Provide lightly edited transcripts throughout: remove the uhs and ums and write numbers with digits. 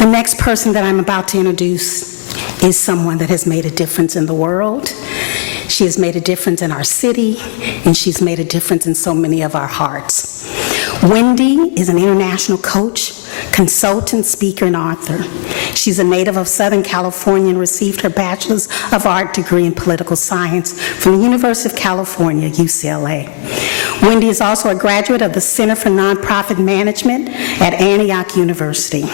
The next person that I'm about to introduce is someone that has made a difference in the world. She has made a difference in our city, and she's made a difference in so many of our hearts. Wendy is an international coach, consultant, speaker, and author. She's a native of Southern California and received her Bachelor's of Art degree in Political Science from the University of California, UCLA. Wendy is also a graduate of the Center for Nonprofit Management at Antioch University.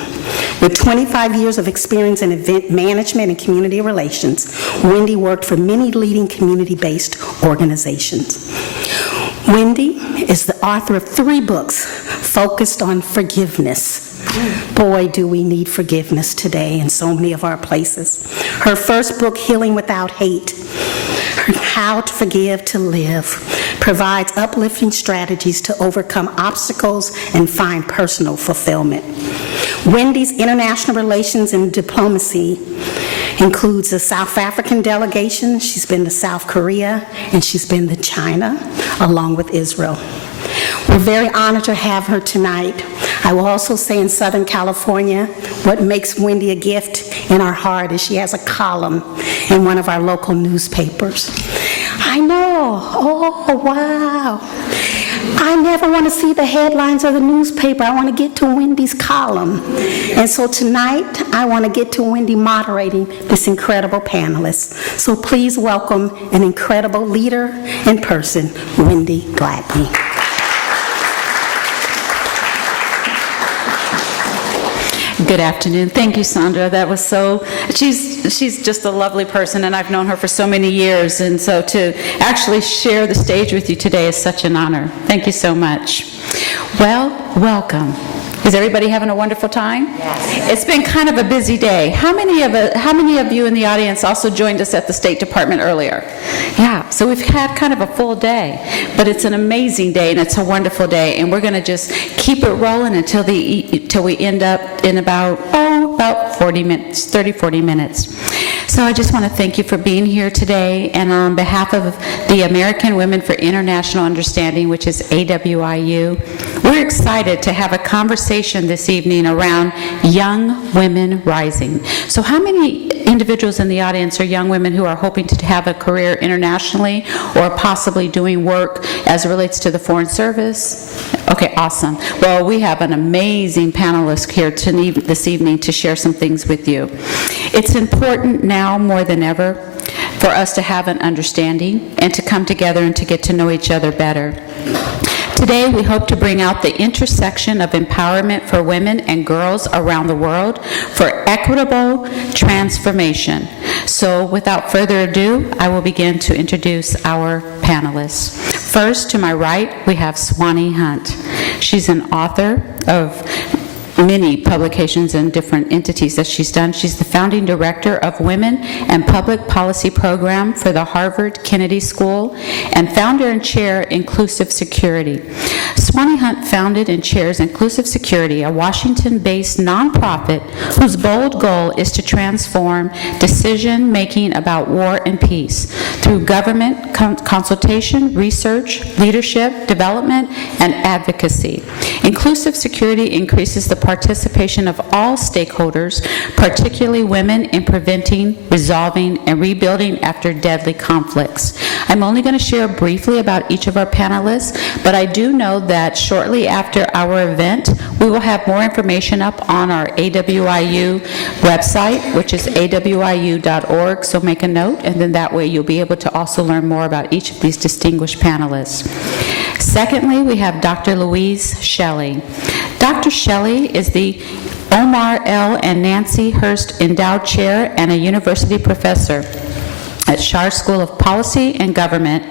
With 25 years of experience in event management and community relations, Wendy worked for many leading community-based organizations. Wendy is the author of 3 books focused on forgiveness. Boy, do we need forgiveness today in so many of our places. Her first book, Healing Without Hate, How to Forgive to Live, provides uplifting strategies to overcome obstacles and find personal fulfillment. Wendy's international relations and diplomacy includes the South African delegation. She's been to South Korea, and she's been to China, along with Israel. We're very honored to have her tonight. I will also say in Southern California, what makes Wendy a gift in our heart is she has a column in one of our local newspapers. I know, oh wow. I never want to see the headlines of the newspaper. I want to get to Wendy's column. And so tonight, I want to get to Wendy moderating this incredible panelist. So please welcome an incredible leader in person, Wendy Gladney. Good afternoon. Thank you, Sandra. That was she's just a lovely person, and I've known her for so many years, and so to actually share the stage with you today is such an honor. Thank you so much. Well, welcome. Is everybody having a wonderful time? Yes. It's been kind of a busy day. How many of you in the audience also joined us at the State Department earlier? Yeah, so we've had kind of a full day, but it's an amazing day and it's a wonderful day, and we're going to just keep it rolling until we end up in about 40 minutes. So I just want to thank you for being here today, and on behalf of the American Women for International Understanding, which is AWIU, we're excited to have a conversation this evening around young women rising. So how many individuals in the audience are young women who are hoping to have a career internationally or possibly doing work as it relates to the Foreign Service? Okay, awesome. Well, we have an amazing panelist here this evening to share some things with you. It's important now more than ever for us to have an understanding and to come together and to get to know each other better. Today, we hope to bring out the intersection of empowerment for women and girls around the world for equitable transformation. So, without further ado, I will begin to introduce our panelists. First, to my right, we have Swanee Hunt. She's an author of many publications and different entities that she's done. She's the founding director of Women and Public Policy Program for the Harvard Kennedy School and founder and chair Inclusive Security. Swanee Hunt founded and chairs Inclusive Security, a Washington-based nonprofit whose bold goal is to transform decision-making about war and peace through government consultation, research, leadership, development, and advocacy. Inclusive Security increases the participation of all stakeholders, particularly women, in preventing, resolving, and rebuilding after deadly conflicts. I'm only going to share briefly about each of our panelists, but I do know that shortly after our event, we will have more information up on our AWIU website, which is awiu.org, so make a note, and then that way you'll be able to also learn more about each of these distinguished panelists. Secondly, we have Dr. Louise Shelley. Dr. Shelley is the Omar L. and Nancy Hurst Endowed Chair and a university professor at Sahar School of Policy and Government,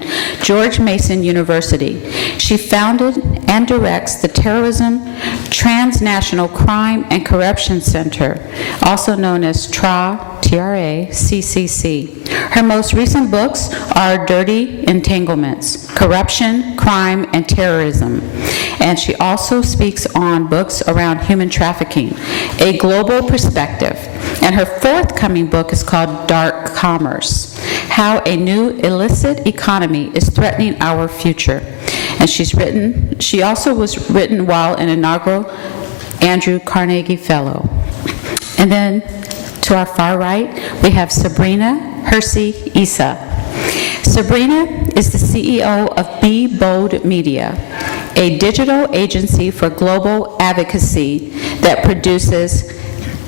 George Mason University. She founded and directs the Terrorism, Transnational Crime, and Corruption Center, also known as TRA-CCC. Her most recent books are Dirty Entanglements, Corruption, Crime, and Terrorism. And she also speaks on books around human trafficking, a global perspective. And her forthcoming book is called Dark Commerce, How a New Illicit Economy is Threatening Our Future. And she also was written while an inaugural Andrew Carnegie Fellow. And then to our far right, we have Sabrina, Hrsi, Issa. Sabrina is the CEO of Be Bold Media, a digital agency for global advocacy that produces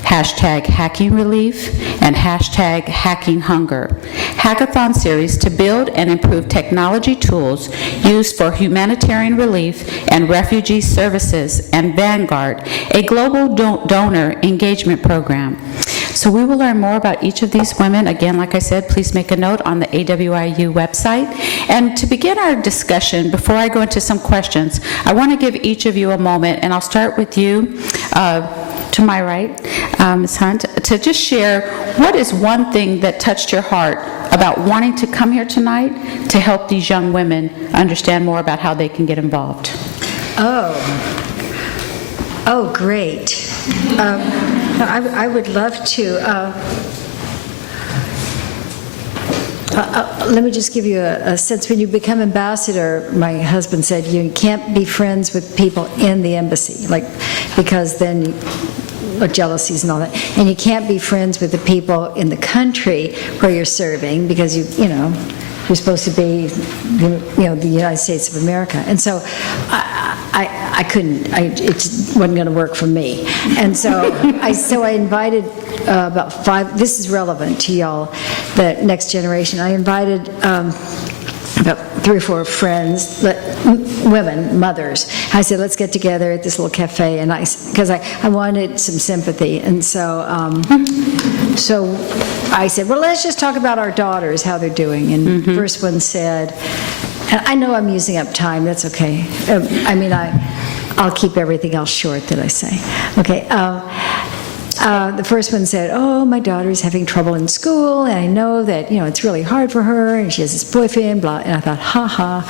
#Hacking Relief and #Hacking Hunger hackathon series to build and improve technology tools used for humanitarian relief and refugee services, and Vanguard, a global donor engagement program. So we will learn more about each of these women. Again, like I said, please make a note on the AWIU website. And to begin our discussion, before I go into some questions, I want to give each of you a moment, and I'll start with you, to my right, Ms. Hunt, to just share what is one thing that touched your heart about wanting to come here tonight to help these young women understand more about how they can get involved. Oh, great. I would love to. Let me just give you a sense. When you become ambassador, my husband said you can't be friends with people in the embassy, because then jealousies and all that, and you can't be friends with the people in the country where you're serving, because you're supposed to be, the United States of America. And so I couldn't, it just wasn't going to work for me. And so I invited about 5, this is relevant to y'all, the next generation. I invited about 3 or 4 friends, women, mothers. I said, let's get together at this little cafe, and because I wanted some sympathy. And so I said, well, let's just talk about our daughters, how they're doing. And the first one said, and I know I'm using up time, that's okay. I'll keep everything else short that I say. Okay. The first one said, oh, my daughter's having trouble in school, and I know that, it's really hard for her, and she has this boyfriend, blah, and I thought, ha.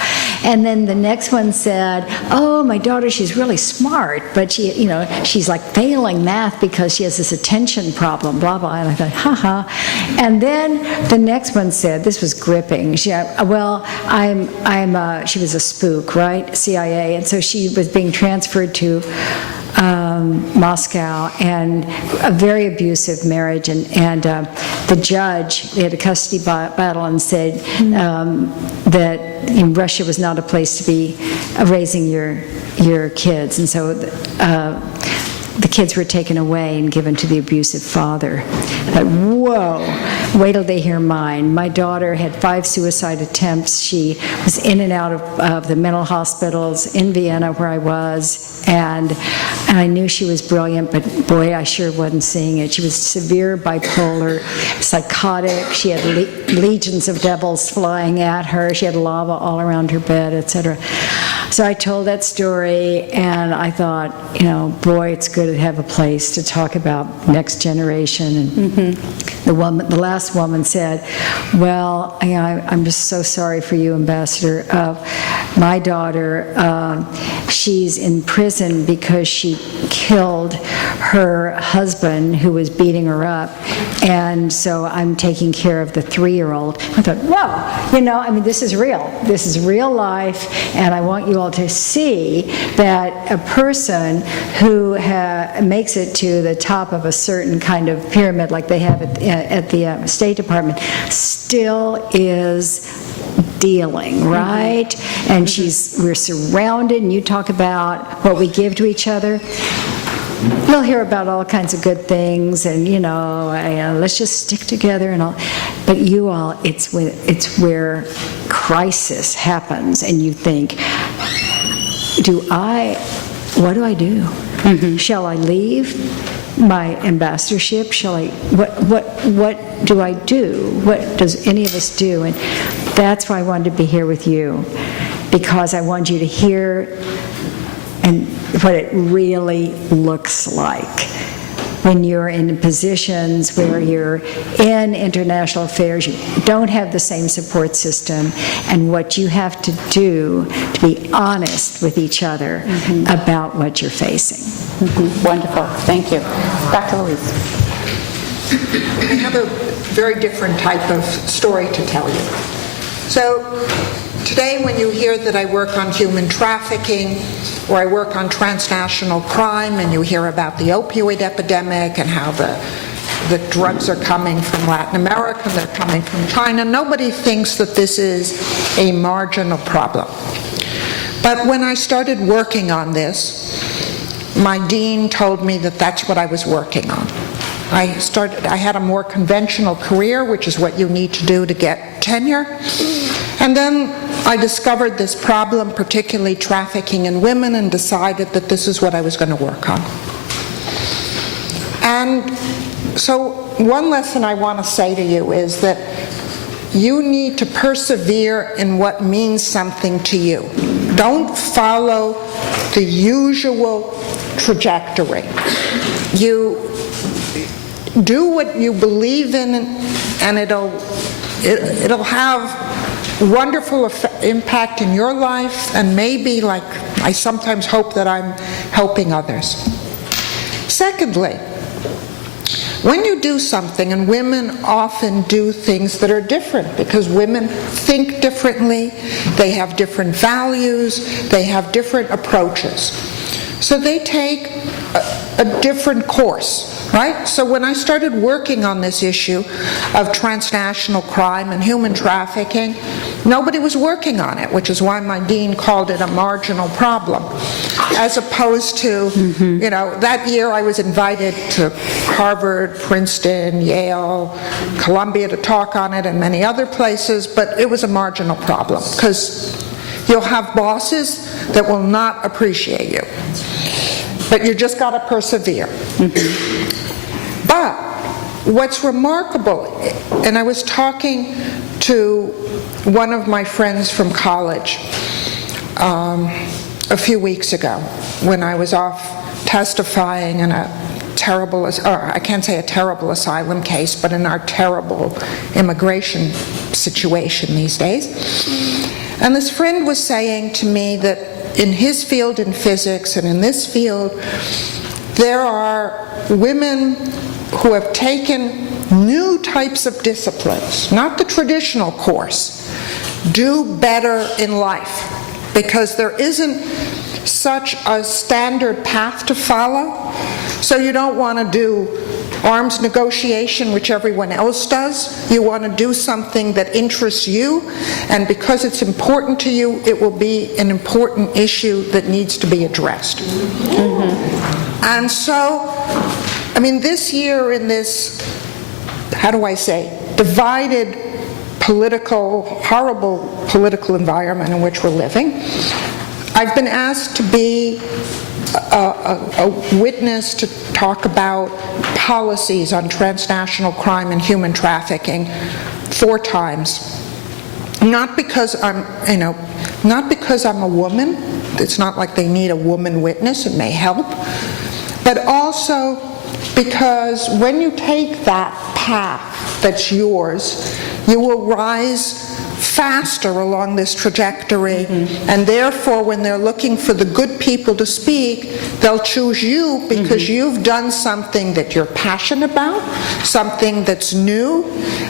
And then the next one said, oh, my daughter, she's really smart, but she's like failing math because she has this attention problem, blah, blah, and I thought, ha. And then the next one said, this was gripping, she was a spook, right, CIA, and so she was being transferred to Moscow, and a very abusive marriage, and the judge, they had a custody battle, and said that Russia was not a place to be raising your kids, and so the kids were taken away and given to the abusive father. I thought, whoa, wait till they hear mine. My daughter had 5 suicide attempts. She was in and out of the mental hospitals in Vienna where I was, and I knew she was brilliant, but boy, I sure wasn't seeing it. She was severe bipolar, psychotic. She had legions of devils flying at her. She had lava all around her bed, etc. So I told that story, and I thought, boy, it's good to have a place to talk about next generation. And the last woman said, well, I'm just so sorry for you, Ambassador. My daughter, she's in prison because she killed her husband who was beating her up, and so I'm taking care of the 3-year-old. I thought, whoa, this is real. This is real life, and I want you all to see that a person who makes it to the top of a certain kind of pyramid like they have at the State Department still is dealing, right? And we're surrounded, and you talk about what we give to each other. You'll hear about all kinds of good things, and let's just stick together and all. But you all, it's where crisis happens, and you think, what do I do? Shall I leave my ambassadorship? What do I do? What does any of us do? And that's why I wanted to be here with you, because I want you to hear and what it really looks like when you're in positions where you're in international affairs, you don't have the same support system, and what you have to do to be honest with each other about what you're facing. Wonderful. Thank you. Dr. Louise. I have a very different type of story to tell you. So Today, when you hear that I work on human trafficking or I work on transnational crime, and you hear about the opioid epidemic and how the drugs are coming from Latin America, they're coming from China, nobody thinks that this is a marginal problem. But when I started working on this, my dean told me that that's what I was working on. I had a more conventional career, which is what you need to do to get tenure. And then I discovered this problem, particularly trafficking in women, and decided that this is what I was going to work on. And so one lesson I want to say to you is that you need to persevere in what means something to you. Don't follow the usual trajectory. You do what you believe in, and it'll have wonderful impact in your life, and maybe, like, I sometimes hope that I'm helping others. Secondly, when you do something, and women often do things that are different because women think differently, they have different values, they have different approaches. So they take a different course. Right? So when I started working on this issue of transnational crime and human trafficking, nobody was working on it, which is why my dean called it a marginal problem. As opposed to, you know, that year I was invited to Harvard, Princeton, Yale, Columbia to talk on it, and many other places, but it was a marginal problem because you'll have bosses that will not appreciate you. But you just got to persevere. But what's remarkable, and I was talking to one of my friends from college a few weeks ago when I was off testifying in a terrible, or I can't say a terrible asylum case, but in our terrible immigration situation these days. And this friend was saying to me that in his field in physics and in this field, there are women who have taken new types of disciplines, not the traditional course, do better in life because there isn't such a standard path to follow. So you don't want to do arms negotiation, which everyone else does. You want to do something that interests you, and because it's important to you, it will be an important issue that needs to be addressed. And so, I mean, this year in this, how do I say, divided political, horrible political environment in which we're living, I've been asked to be a witness to talk about policies on transnational crime and human trafficking 4 times. Not because I'm a woman. It's not like they need a woman witness. It may help. But also because when you take that path that's yours, you will rise faster along this trajectory, and therefore when they're looking for the good people to speak, they'll choose you because you've done something that you're passionate about, something that's new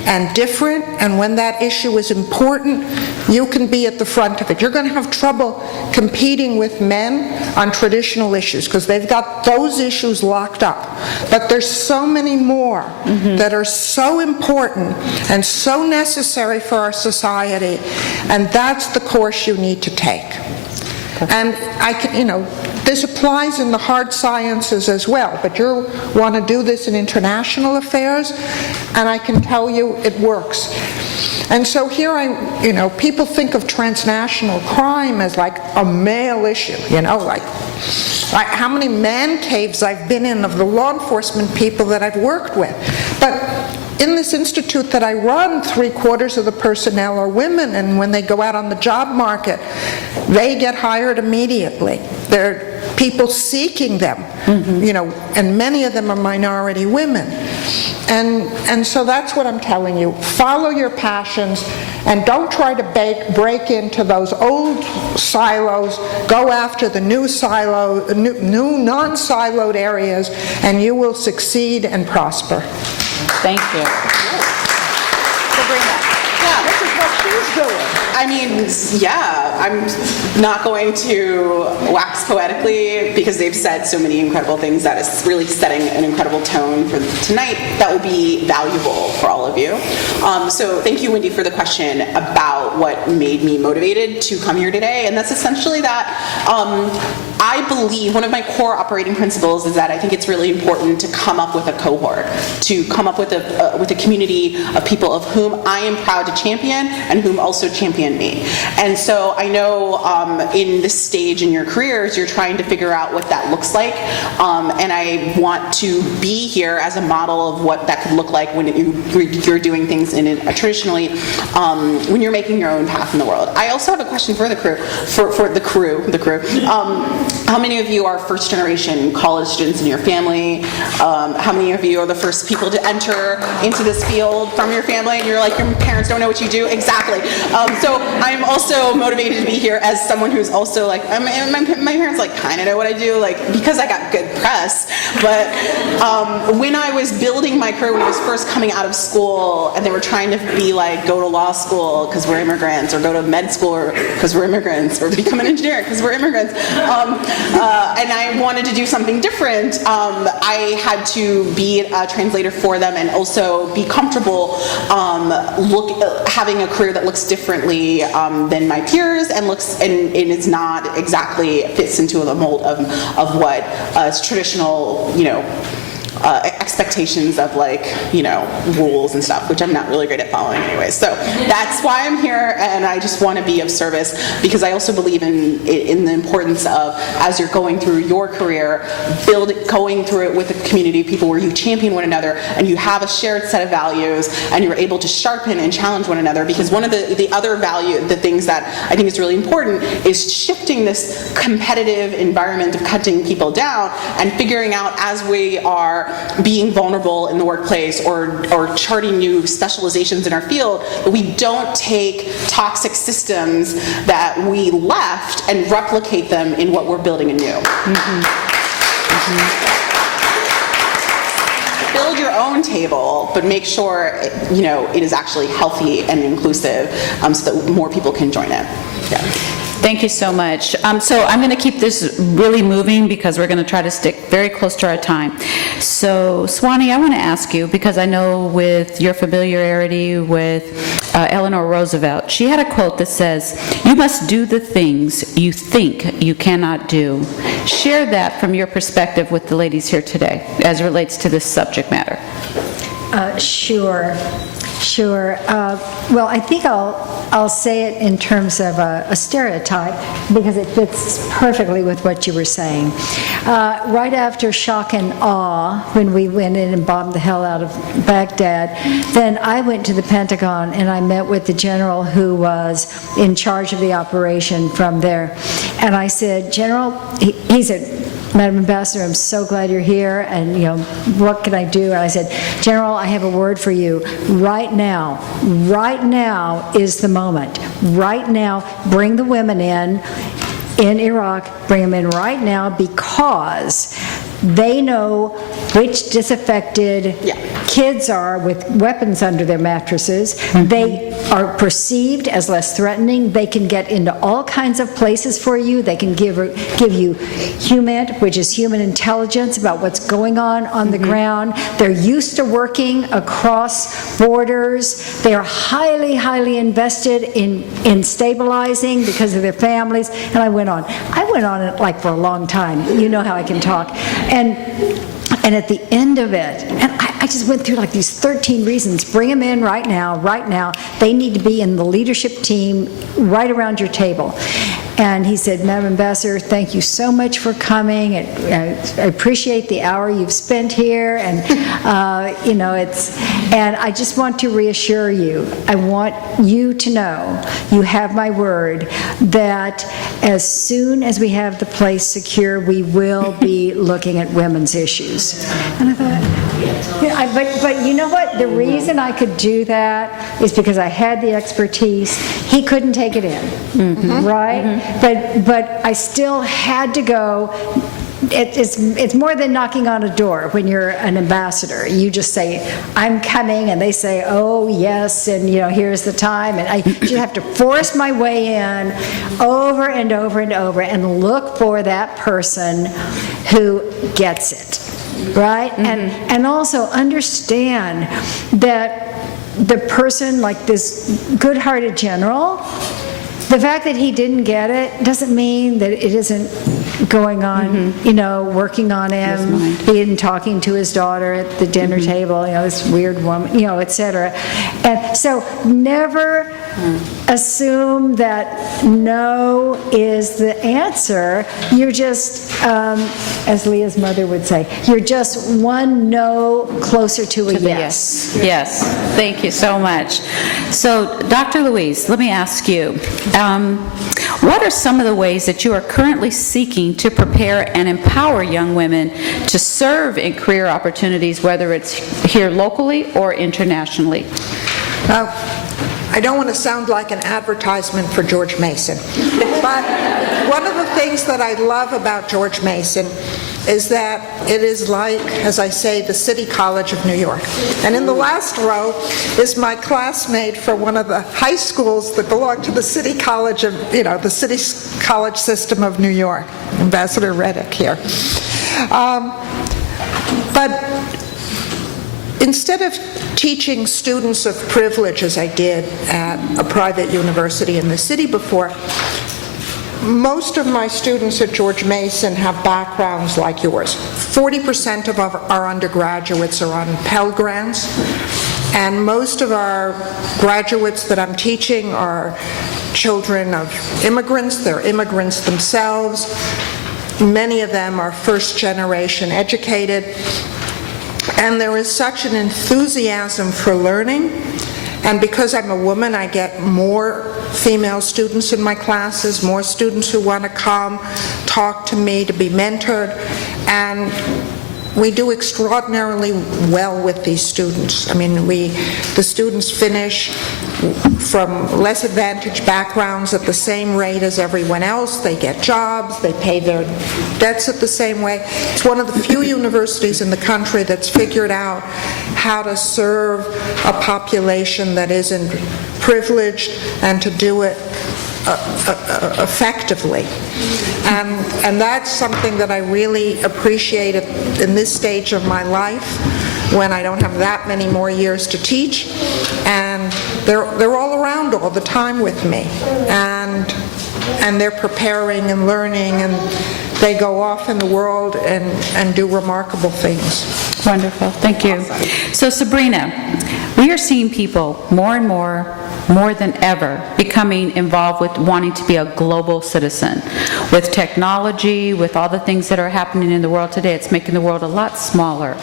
and different, and when that issue is important, you can be at the front of it. You're going to have trouble competing with men on traditional issues because they've got those issues locked up. But there's so many more that are so important and so necessary for our society, and that's the course you need to take. And this applies in the hard sciences as well, but you want to do this in international affairs, and I can tell you it works. And so here people think of transnational crime as like a male issue, like how many man caves I've been in of the law enforcement people that I've worked with. But in this institute that I run, 3/4 of the personnel are women, and when they go out on the job market, they get hired immediately. There are people seeking them, and many of them are minority women. And so that's what I'm telling you. Follow your passions, and don't try to break into those old silos. Go after the new non-siloed areas, and you will succeed and prosper. Thank you. Sabrina. Yeah, this is what she's doing. I mean, yeah, I'm not going to wax poetically because they've said so many incredible things that is really setting an incredible tone for tonight that will be valuable for all of you. So thank you, Wendy, for the question about what made me motivated to come here today. And that's essentially that I believe one of my core operating principles is that I think it's really important to come up with a cohort, to come up with a community of people of whom I am proud to champion and whom also champion me. And so I know in this stage in your careers, you're trying to figure out what that looks like. And I want to be here as a model of what that could look like when you're doing things in it traditionally, when you're making your own path in the world. I also have a question for the crew, for the crew. How many of you are first generation college students in your family? How many of you are the first people to enter into this field from your family, and you're like, your parents don't know what you do? Exactly. So I'm also motivated to be here as someone who's also like, my parents like kind of know what I do, like because I got good press. But when I was building my career, when I was first coming out of school, and they were trying to be like, go to law school because we're immigrants, or go to med school because we're immigrants, or become an engineer because we're immigrants, and I wanted to do something different, I had to be a translator for them and also be comfortable having a career that looks differently than my peers and is not exactly fits into the mold of what traditional, expectations of rules and stuff, which I'm not really great at following anyway. So that's why I'm here, and I just want to be of service because I also believe in the importance of, as you're going through your career, going through it with a community of people where you champion one another and you have a shared set of values and you're able to sharpen and challenge one another, because one of the things that I think is really important is shifting this competitive environment of cutting people down and figuring out, as we are being vulnerable in the workplace or charting new specializations in our field, that we don't take toxic systems that we left and replicate them in what we're building anew. Build your own table, but make sure it is actually healthy and inclusive, so that more people can join it. Yeah. Thank you so much. So I'm going to keep this really moving because we're going to try to stick very close to our time. So Swanee, I want to ask you, because I know with your familiarity with Eleanor Roosevelt, she had a quote that says, "You must do the things you think you cannot do." Share that from your perspective with the ladies here today as it relates to this subject matter. Sure. Well, I think I'll say it in terms of a stereotype because it fits perfectly with what you were saying. Right after shock and awe, when we went in and bombed the hell out of Baghdad, then I went to the Pentagon and I met with the general who was in charge of the operation from there. And I said, General, he said, "Madam Ambassador, I'm so glad you're here, and what can I do?" And I said, "General, I have a word for you. Right now is the moment. Right now, bring the women in Iraq, bring them in right now, because they know which disaffected kids are with weapons under their mattresses. They are perceived as less threatening. They can get into all kinds of places for you. They can give you HUMINT, which is human intelligence about what's going on the ground. They're used to working across borders. They are highly, highly invested in stabilizing because of their families." And I went on like for a long time. You know how I can talk. And at the end of it, and I just went through like these 13 reasons. Bring them in right now. They need to be in the leadership team right around your table. And he said, "Madam Ambassador, thank you so much for coming. I appreciate the hour you've spent here. And, and I just want to reassure you, I want you to know, you have my word, that as soon as we have the place secure, we will be looking at women's issues." And I thought, but you know what? The reason I could do that is because I had the expertise. He couldn't take it in, right? But I still had to go it's more than knocking on a door when you're an ambassador. You just say, I'm coming, and they say, oh, yes, and here's the time, and I just have to force my way in over and over and over and look for that person who gets it, right? And also understand that the person, like this good-hearted general, the fact that he didn't get it doesn't mean that it isn't going on, working on him, being talking to his daughter at the dinner table, this weird woman, et cetera. And so never assume that no is the answer. You're just, as Leah's mother would say, you're just one no closer to a yes. Yes, thank you so much. So, Dr. Louise, let me ask you, what are some of the ways that you are currently seeking to prepare and empower young women to serve in career opportunities, whether it's here locally or internationally? I don't want to sound like an advertisement for George Mason, but one of the things that I love about George Mason is that it is like, as I say, the City College of New York. And in the last row is my classmate from one of the high schools that belong to the City College of, the City College system of New York, Ambassador Reddick here. But instead of teaching students of privilege, as I did at a private university in the city before, most of my students at George Mason have backgrounds like yours. 40% of our undergraduates are on Pell Grants, and most of our graduates that I'm teaching are children of immigrants. They're immigrants themselves. Many of them are first-generation educated. And there is such an enthusiasm for learning. And because I'm a woman, I get more female students in my classes, more students who want to come, talk to me, to be mentored. And we do extraordinarily well with these students. I mean, the students finish from less advantaged backgrounds at the same rate as everyone else. They get jobs, they pay their debts at the same way. It's one of the few universities in the country that's figured out how to serve a population that isn't privileged and to do it effectively. And that's something that I really appreciate in this stage of my life, when I don't have that many more years to teach, and they're all around all the time with me, and they're preparing and learning, and they go off in the world and do remarkable things. Wonderful, thank you. So Sabrina, we are seeing people more and more than ever becoming involved with wanting to be a global citizen. With technology, with all the things that are happening in the world today, it's making the world a lot smaller.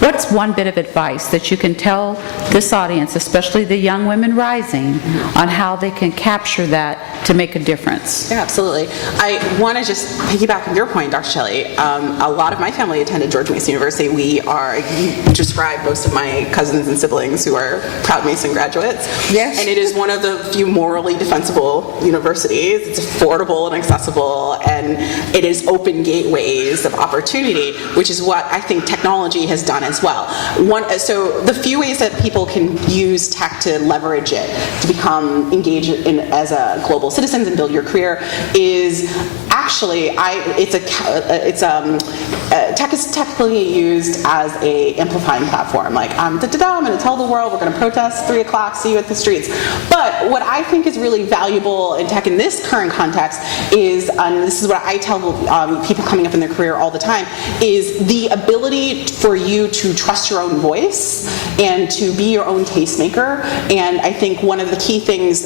What's one bit of advice that you can tell this audience, especially the young women rising, on how they can capture that to make a difference? Yeah, absolutely. I want to just piggyback on your point, Dr. Shelley. A lot of my family attended George Mason University. You described most of my cousins and siblings who are proud Mason graduates. Yes. And it is one of the few morally defensible universities. It's affordable and accessible, and it is open gateways of opportunity, which is what I think technology has done as well. So the few ways that people can use tech to leverage it to become engaged as a global citizen and build your career is actually tech is technically used as a amplifying platform. Like I'm going to tell the world we're going to protest 3 o'clock, see you at the streets. But what I think is really valuable in tech in this current context is, and this is what I tell people coming up in their career all the time, is the ability for you to trust your own voice and to be your own tastemaker. And I think one of the key things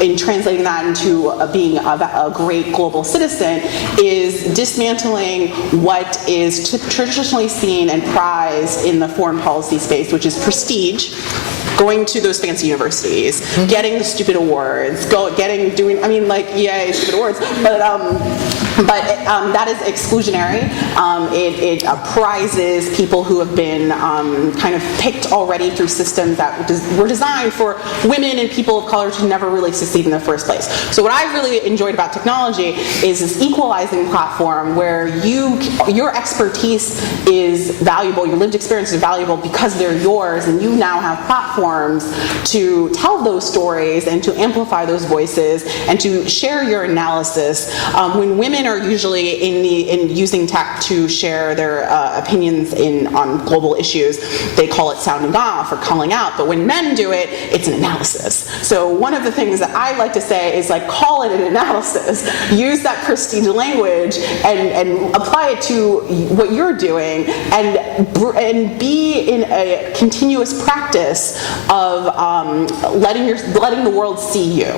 in translating that into being a great global citizen is dismantling what is traditionally seen and prized in the foreign policy space, which is prestige, going to those fancy universities, getting the stupid awards, yay, stupid awards, but that is exclusionary. It prizes people who have been kind of picked already through systems that were designed for women and people of color to never really succeed in the first place. So what I really enjoyed about technology is this equalizing platform where your expertise is valuable, your lived experience is valuable because they're yours, and you now have platforms to tell those stories and to amplify those voices and to share your analysis. When women are usually in using tech to share their opinions on global issues, they call it sounding off or calling out, but when men do it, it's an analysis. So one of the things that I like to say is call it an analysis. Use that prestige language and apply it to what you're doing, and be in a continuous practice of letting the world see you.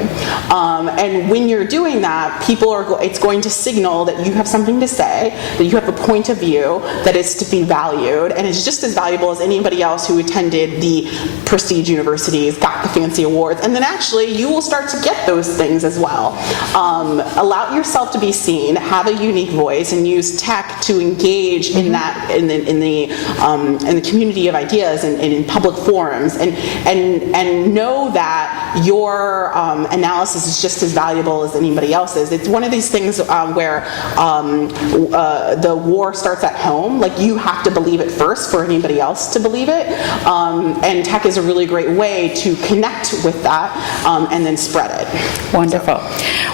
And when you're doing that, it's going to signal that you have something to say, that you have a point of view that is to be valued, and it's just as valuable as anybody else who attended the prestige universities, got the fancy awards, and then actually you will start to get those things as well. Allow yourself to be seen, have a unique voice, and use tech to engage in that in the community of ideas and in public forums, and know that your analysis is just as valuable as anybody else's. It's one of these things where the war starts at home. You have to believe it first for anybody else to believe it, and tech is a really great way to connect with that and then spread it. Wonderful.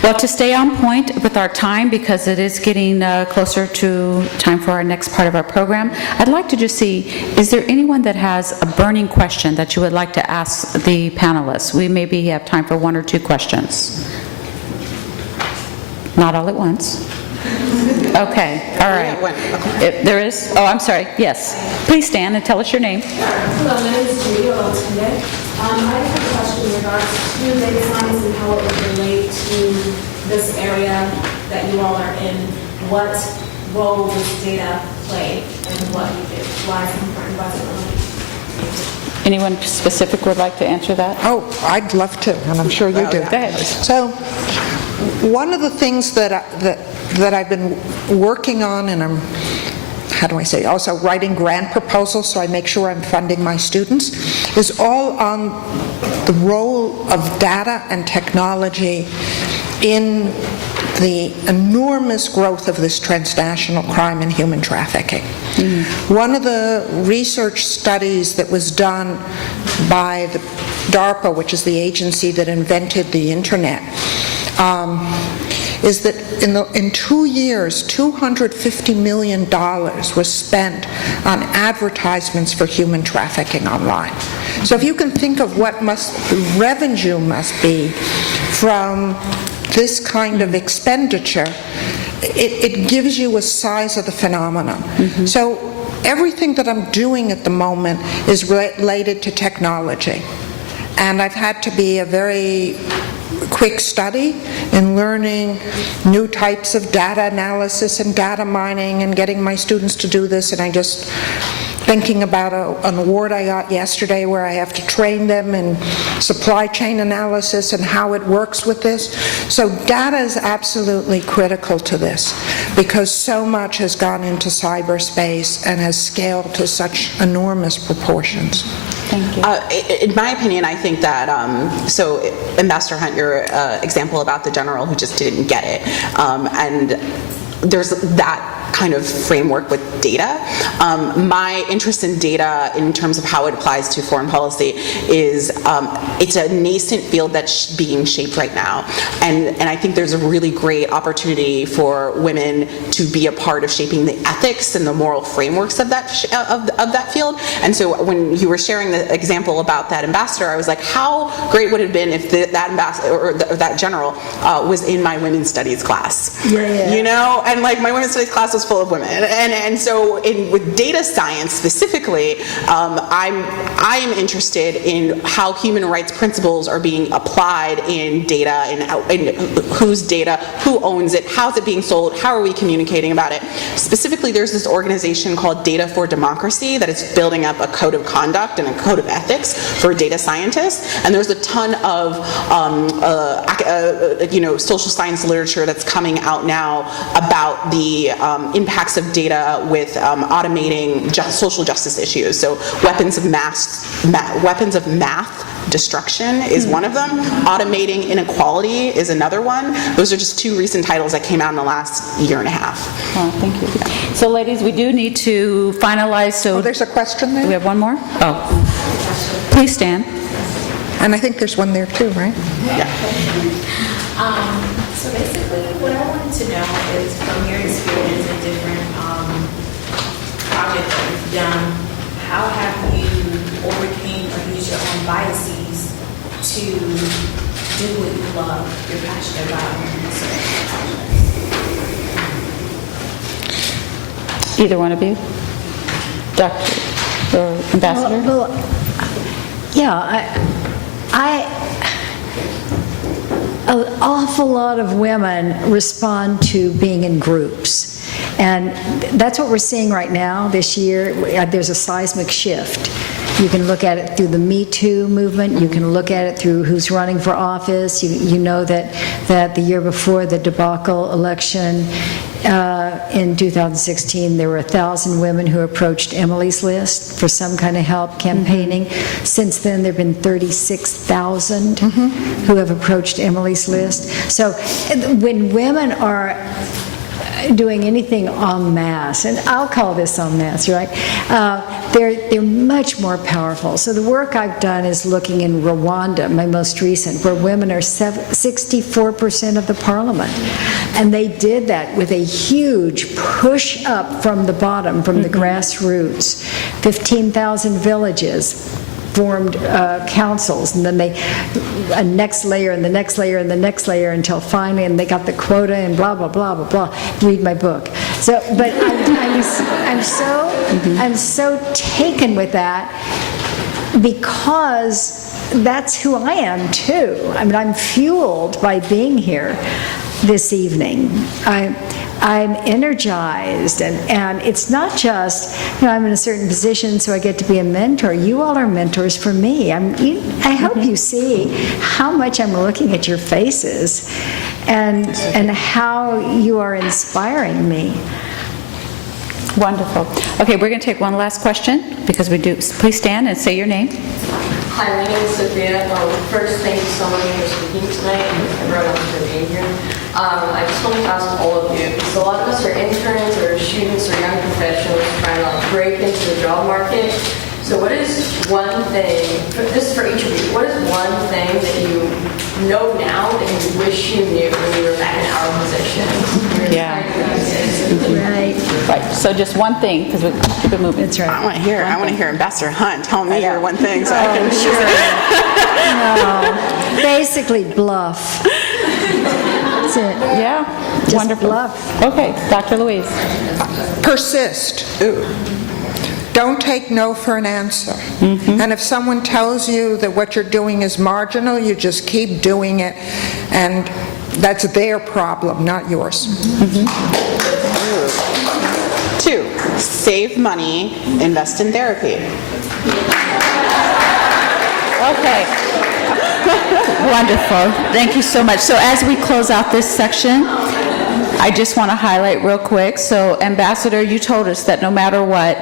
Well, to stay on point with our time, because it is getting closer to time for our next part of our program, I'd like to just see, is there anyone that has a burning question that you would like to ask the panelists? We maybe have time for 1 or 2 questions. Not all at once. Okay, all right. If there is? Oh, I'm sorry. Yes. Please stand and tell us your name. Hello, my name is Judy Olotune. I have a question in regards to data science and how it would relate to this area that you all are in. What role does data play in what you do? Why is it important? Why is it relevant? Anyone specific would like to answer that? Oh, I'd love to, and I'm sure you do. Go ahead. So, one of the things that I've been working on, and I'm, also writing grant proposals, so I make sure I'm funding my students, is all on the role of data and technology in the enormous growth of this transnational crime and human trafficking. One of the research studies that was done by the DARPA, which is the agency that invented the internet, is that in 2 years, $250 million was spent on advertisements for human trafficking online. So if you can think of what the revenue must be from this kind of expenditure, it gives you a size of the phenomenon. So everything that I'm doing at the moment is related to technology. And I've had to be a very quick study in learning new types of data analysis and data mining and getting my students to do this, and I just thinking about an award I got yesterday where I have to train them in supply chain analysis and how it works with this. So data is absolutely critical to this because so much has gone into cyberspace and has scaled to such enormous proportions. Thank you. In my opinion, I think that, so Ambassador Hunt, your example about the general who just didn't get it, and there's that kind of framework with data. My interest in data in terms of how it applies to foreign policy is it's a nascent field that's being shaped right now, and I think there's a really great opportunity for women to be a part of shaping the ethics and the moral frameworks of that field. And so when you were sharing the example about that ambassador, I was like, how great would it have been if that ambassador or that general was in my women's studies class? Yeah. You know, and like my women's studies class was is full of women. And so with data science specifically, I am interested in how human rights principles are being applied in data, and whose data, who owns it, how's it being sold, how are we communicating about it. Specifically, there's this organization called Data for Democracy that is building up a code of conduct and a code of ethics for data scientists, and there's a ton of social science literature that's coming out now about the impacts of data with automating social justice issues. So weapons of math destruction is one of them. Automating inequality is another one. Those are just two recent titles that came out in the last year and a half. Oh, thank you. So ladies, we do need to finalize. So There's a question there? we have one more? Oh. Please stand. And I think there's one there too, right? Yeah. So basically, what I wanted to know is from your experience in different projects that you've done, how have you overcame or used your own biases to do what you love, you're passionate about, and so Either one of you? Doctor or Ambassador? Well, yeah, an awful lot of women respond to being in groups. And that's what we're seeing right now this year. There's a seismic shift. You can look at it through the Me Too movement. You can look at it through who's running for office. You know that the year before the debacle election in 2016, there were 1,000 women who approached Emily's List for some kind of help campaigning. Since then, there have been 36,000 who have approached Emily's List. So when women are doing anything en masse, and I'll call this en masse, right? They're much more powerful. So the work I've done is looking in Rwanda, my most recent, where women are 64% of the parliament. And they did that with a huge push up from the bottom, from the grassroots. 15,000 villages formed councils, and then a next layer and the next layer and the next layer until finally, and they got the quota and blah, blah, blah, blah, blah. Read my book. So, but I'm so taken with that because that's who I am too. I mean, I'm fueled by being here this evening. I'm energized, and it's not just, I'm in a certain position so I get to be a mentor. You all are mentors for me. I hope you see how much I'm looking at your faces and how you are inspiring me. Wonderful. Okay, we're going to take one last question because we do. Please stand and say your name. Hi, my name is Sabrina. First, thank you so much for speaking tonight and everyone else for being here. I just want to ask all of you, because a lot of us are interns or students or young professionals trying to break into the job market. So what is one thing, this is for each of you, what is one thing that you know now that you wish you knew when you were back in our position? Yeah. Right. So just one thing, because we keep it moving. That's right. I want to hear Ambassador Hunt tell me your one thing so I can No, basically bluff. That's it. Yeah. Just Wonderful. bluff. Okay, Dr. Louise. Persist. Don't take no for an answer. And if someone tells you that what you're doing is marginal, you just keep doing it, and that's their problem, not yours. 2, save money, invest in therapy. Okay. Wonderful. Thank you so much. So as we close out this section, I just want to highlight real quick. So Ambassador, you told us that no matter what,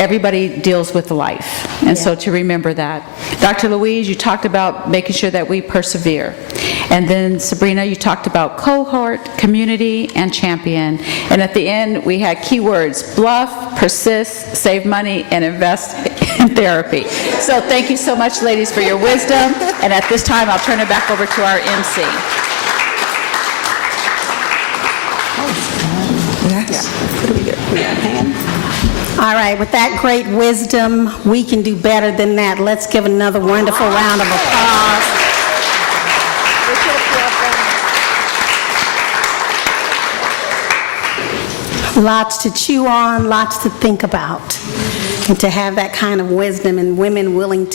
everybody deals with life. And so to remember that. Dr. Louise, you talked about making sure that we persevere. And then Sabrina, you talked about cohort, community, and champion. And at the end, we had keywords: bluff, persist, save money, and invest in therapy. So thank you so much, ladies, for your wisdom. And at this time, I'll turn it back over to our MC. All right, with that great wisdom, we can do better than that. Let's give another wonderful round of applause. Lots to chew on, lots to think about, and to have that kind of wisdom and women willing to